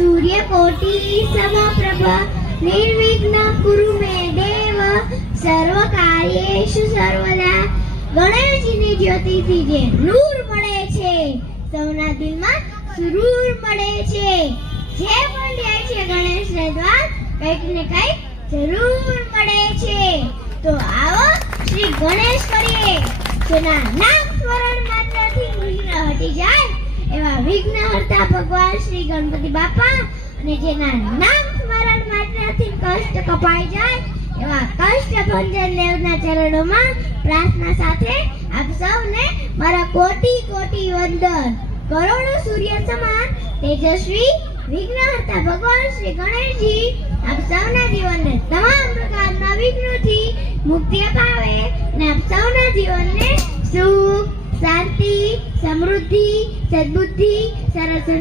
सूर्यकोटि समप्रभ निर्विघ्नं कुरु मे देव सर्वकार्येषु सर्वदा ગણેશજીની જ્યોતિથી જે નૂર મળે છે સૌના દિલમાં સુરૂર મળે છે જે પણ જાય છે ગણેશને દ્વાર કંઈક ને કંઈક જરૂર મળે છે તો આવો શ્રી ગણેશ કરીએ જેના નામ સ્મરણ માત્રથી વિઘ્ન હટી જાય એવા વિઘ્નહર્તા ભગવાન શ્રી ગણપતિ બાપા અને જેના નામ સ્મરણ માત્રથી કષ્ટ કપાઈ જાય એવા કષ્ટભંજન દેવના ચરણોમાં પ્રાર્થના સાથે આપ સૌને મારા કોટી કોટી વંદન કરોડો સૂર્ય સમાન તેજસ્વી વિઘ્નહર્તા ભગવાન શ્રી ગણેશજી આપ સૌના જીવનને તમામ પ્રકારના વિઘ્નોથી મુક્તિ અપાવે અને આપ સૌના જીવનને સુખ શાંતિ સમૃદ્ધિ સદબુદ્ધિ સરસ સંસ્કાર